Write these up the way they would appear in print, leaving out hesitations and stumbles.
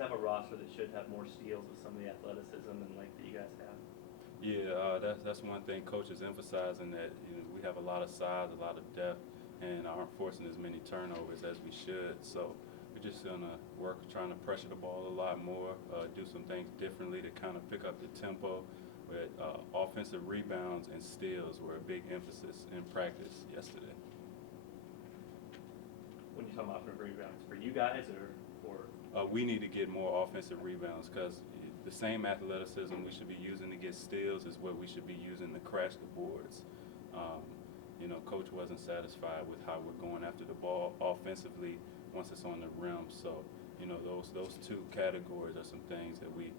have a roster that should have more steals with some of the athleticism and length that you guys have. Yeah, that's one thing Coach is emphasizing, that we have a lot of size, a lot of depth, and aren't forcing as many turnovers as we should. So we're just gonna work trying to pressure the ball a lot more, do some things differently to kind of pick up the tempo. With offensive rebounds and steals were a big emphasis in practice yesterday. When you talk about offensive rebounds, for you guys or for? We need to get more offensive rebounds, because the same athleticism we should be using to get steals is what we should be using to crash the boards. Coach wasn't satisfied with how we're going after the ball offensively once it's on the rim. So, those two categories are some things that we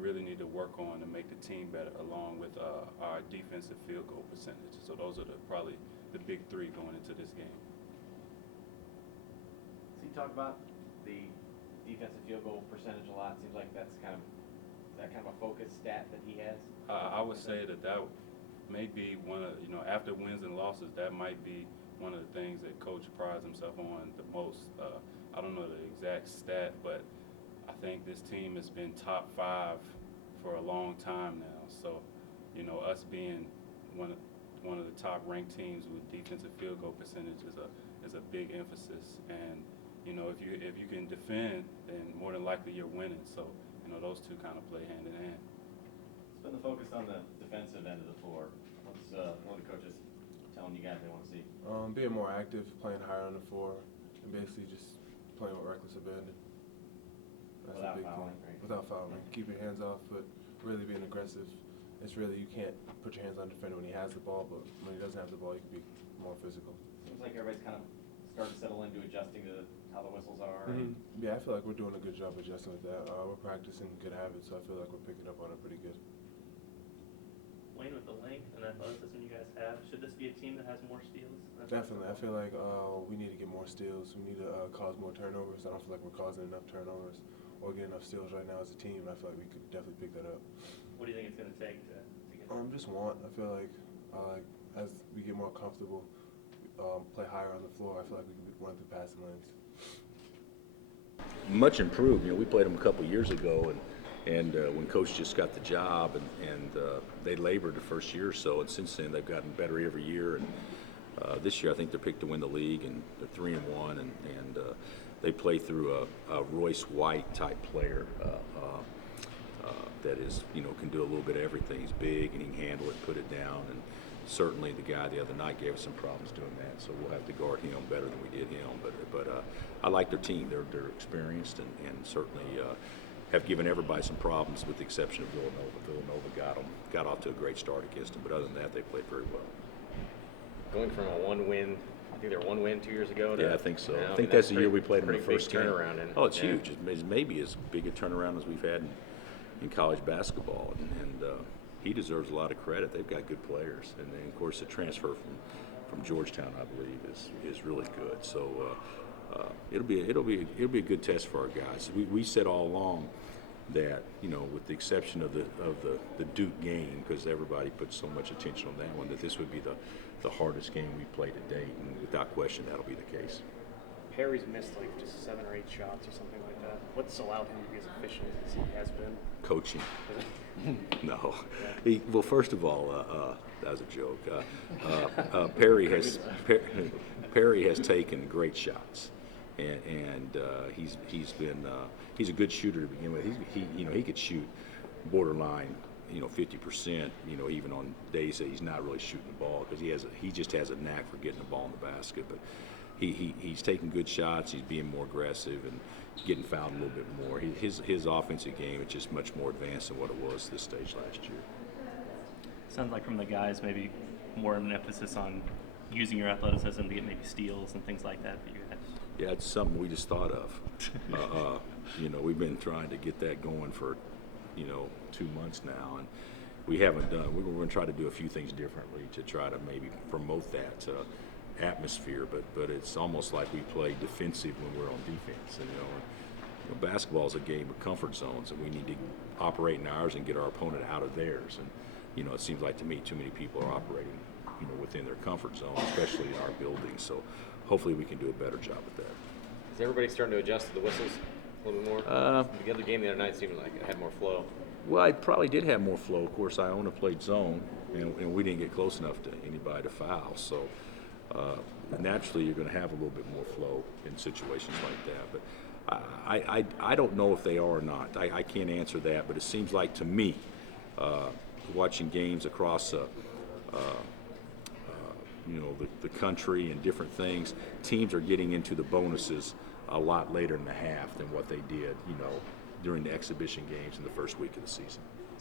really need to work on to make the team better, along with our defensive field goal percentage. So those are probably the big three going into this game. So you talk about the defensive field goal percentage a lot. Seems like that's kind of a focus stat that he has. I would say that may be one of, after wins and losses, that might be one of the things that Coach prides himself on the most. I don't know the exact stat, but I think this team has been top 5 for a long time now. So, us being one of the top ranked teams with defensive field goal percentage is a big emphasis. And if you can defend, then more than likely you're winning. So, those two kind of play hand in hand. It's been the focus on the defensive end of the floor. What's one of the coaches telling you guys they want to see? Being more active, playing higher on the floor, and basically just playing with reckless abandon. That's Without a big fouling, thing. right? Without fouling. Keep your hands off, but really being aggressive. It's really, you can't put your hands on the defender when he has the ball, but when he doesn't have the ball, you can be more physical. Seems like everybody's kind of starting to settle into adjusting to how the whistles are. Mm-hmm. Yeah, I feel like we're doing a good job adjusting with that. We're practicing good habits, so I feel like we're picking up on it pretty good. Wayne, with the length and athleticism you guys have, should this be a team that has more steals? Definitely. I feel like we need to get more steals. We need to cause more turnovers. I don't feel like we're causing enough turnovers or getting enough steals right now as a team. I feel like we could definitely pick that up. What do you think it's going to take to get that? Just want. I feel like as we get more comfortable, play higher on the floor, I feel like we can run through passing lanes. Much improved. We played them a couple years ago, and when Coach just got the job, and they labored the first year or so, and since then they've gotten better every year. And this year I think they're picked to win the league, and they're 3-1, and they play through a Royce White type player that is, can do a little bit of everything. He's big and he can handle it, put it down, and certainly the guy the other night gave us some problems doing that, so we'll have to guard him better than we did him. But I like their team. They're experienced and certainly have given everybody some problems, with the exception of Villanova. Villanova got off to a great start against them, but other than that, they played very well. Going from a 1-win, I think they were 1 win 2 years ago. Yeah, I think so. I think that's the year we played them in the first game. Turnaround. Oh, it's huge. It's maybe as big a turnaround as we've had in college basketball, and he deserves a lot of credit. They've got good players, and then, of course, the transfer from Georgetown, I believe, is really good. So it'll be a good test for our guys. We said all along that, with the exception of the Duke game, because everybody put so much attention on that one, that this would be the hardest game we played to date, and without question that'll be the case. Perry's missed like just 7 or 8 shots or something like that. What's allowed him to be as efficient as he has been? Coaching. No. Well, first of all, that was a joke. Perry has taken great shots, and he's a good shooter to begin with. He could shoot borderline 50%, even on days that he's not really shooting the ball, because he just has a knack for getting the ball in the basket. But he's taking good shots. He's being more aggressive and getting fouled a little bit more. His offensive game is just much more advanced than what it was this stage last year. Sounds like from the guys maybe more of an emphasis on using your athleticism to get maybe steals and things like that for you guys. Yeah, it's something we just thought of. We've been trying to get that going for 2 months now, and we haven't done. We're going to try to do a few things differently to try to maybe promote that atmosphere, but it's almost like we play defensive when we're on defense. And basketball is a game of comfort zones, and we need to operate in ours and get our opponent out of theirs. And it seems like to me too many people are operating within their comfort zone, especially in our building. So hopefully we can do a better job with that. Is everybody starting to adjust to the whistles? A little bit more? The other game the other night seemed like it had more flow. Well, I probably did have more flow. Of course, Iona played zone, and we didn't get close enough to anybody to foul. So naturally, you're going to have a little bit more flow in situations like that. But I don't know if they are or not. I can't answer that. But it seems like to me, watching games across the country and different things, teams are getting into the bonuses a lot later in the half than what they did, during the exhibition games in the first week of the season.